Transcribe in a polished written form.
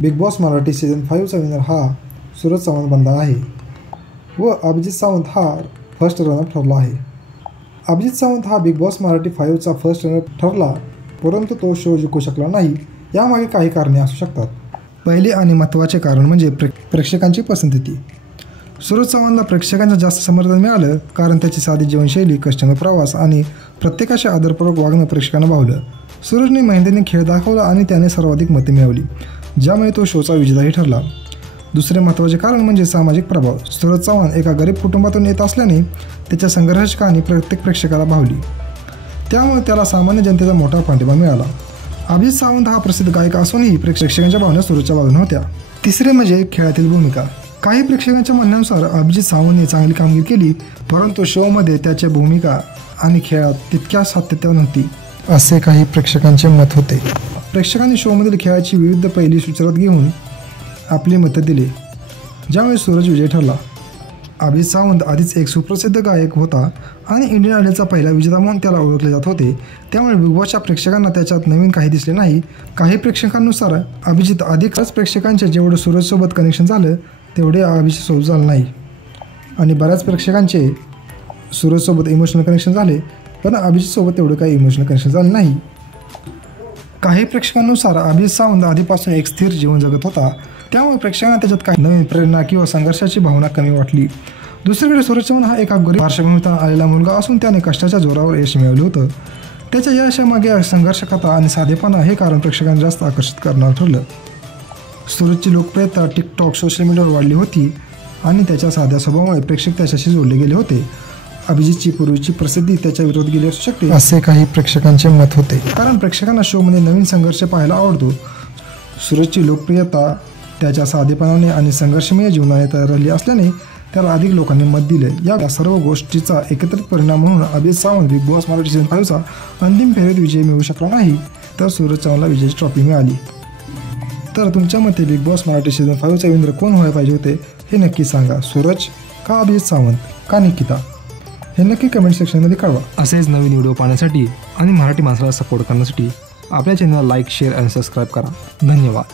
Big Boss Marathi season 5चा winner हा सूरज चव्हाण बनला आहे व अभिजित सावंत हा फर्स्ट रनअप ठरला आहे। अभिजित सावंत हा बिग बॉस मराठी 5चा फर्स्ट रनअप ठरला, परंतु तो शो जिंकू शकला नाही। यामागे काही कारणे असू शकतात। पहिले आणि महत्त्वाचे कारण म्हणजे प्रेक्षकांची पसंती। सूरज चव्हाणला प्रेक्षकांचं जास्त समर्थन मिळालं कारण त्याची साधी जीवनशैली, कष्टाचा प्रवास आणि प्रत्येकाशी आदरपूर्वक वागणं प्रेक्षकांना भावलं। सूरजने मेहनतीने खेळ दाखवला आणि त्याने सर्वाधिक मते मिळवली, ज्यामुळे तो शोचा विजेताही ठरला। दुसरे महत्त्वाचे कारण म्हणजे सामाजिक प्रभाव। सूरज चव्हाण एका गरीब कुटुंबातून येत असल्याने त्याच्या संघर्षाची कहाणी प्रत्येक प्रेक्षकाला भावली, त्यामुळे त्याला सामान्य जनतेचा मोठा पाठिंबा मिळाला। अभिजित सावंत हा प्रसिद्ध गायक असूनही प्रेक्षकांच्या भावना सूरजच्या बाजूने होत्या। तिसरे म्हणजे खेळातील भूमिका। काही प्रेक्षकांच्या म्हणण्यानुसार अभिजित सावंतने चांगली कामगिरी केली, परंतु शोमध्ये त्याच्या भूमिका आणि खेळात तितक्या सातत्य नव्हती, असे काही प्रेक्षकांचे मत होते। प्रेक्षकांनी शोमधील खेळाची विविध पैलू विचारात घेऊन आपली मतं दिली, ज्यामुळे सूरज विजयी ठरला। अभिजित सावंत आधीच एक सुप्रसिद्ध गायक होता आणि इंडियन आयडलचा पहिला विजेता म्हणून त्याला ओळखले जात होते, त्यामुळे बिग बॉसच्या प्रेक्षकांना त्याच्यात नवीन काही दिसले नाही। काही प्रेक्षकांनुसार अभिजित अधिकच प्रेक्षकांचे जेवढं सूरजसोबत कनेक्शन झालं तेवढे अभिजितसोबत झालं नाही, आणि बऱ्याच प्रेक्षकांचे सूरजसोबत इमोशनल कनेक्शन झाले, पण अभिजितसोबत तेवढं काही इमोशनल कनेक्शन झालं नाही। काही प्रेक्षकांनुसार अभिजित सावंत आधीपासून एक स्थिर जीवन जगत होता, त्यामुळे प्रेक्षकांना त्याच्यात काही नवीन प्रेरणा किंवा संघर्षाची भावना कमी वाटली। दुसरीकडे सूरज चव्हाण हा एका गरीब पार्श्वभूमीतून आलेला मुलगा असून त्याने कष्टाच्या जोरावर यश मिळवलं होतं। त्याच्या यशामागे संघर्ष कथा आणि साधेपणा हे कारण प्रेक्षकांना जास्त आकर्षित करणार ठरलं। सूरजची लोकप्रियता टिकटॉक, सोशल मीडियावर वाढली होती आणि त्याच्या साध्या स्वभावामुळे प्रेक्षक त्याच्याशी जोडले गेले होते। अभिजितची पूर्वीची प्रसिद्धी त्याच्या विरोधात गेली असू शकते, असे काही प्रेक्षकांचे मत होते, कारण प्रेक्षकांना शोमध्ये नवीन संघर्ष पाहायला आवडतो। सूरजची लोकप्रियता त्याच्या साधेपणाने आणि संघर्षमय जीवनाने तयार झाली असल्याने त्याला अधिक लोकांनी मत दिले। या सर्व गोष्टीचा एकत्रित परिणाम म्हणून Abhijit Sawant Bigg Boss Marathi season 5चा अंतिम फेरीत विजय मिळवू शकला नाही, तर सूरज चव्हाणला विजयाची ट्रॉफी मिळाली। तर तुमच्या मते बिग बॉस मराठी सीझन 5चा विनर कोण व्हायला पाहिजे होते हे नक्की सांगा। सूरज का अभिजित सावंत का निकिता, हे नक्की कमेंट सेक्शनमध्ये कळवा। असेच नवीन व्हिडिओ पाहण्यासाठी आणि मराठी माणसाला सपोर्ट करण्यासाठी आपल्या चॅनलला लाईक, शेअर आणि सबस्क्राईब करा। धन्यवाद।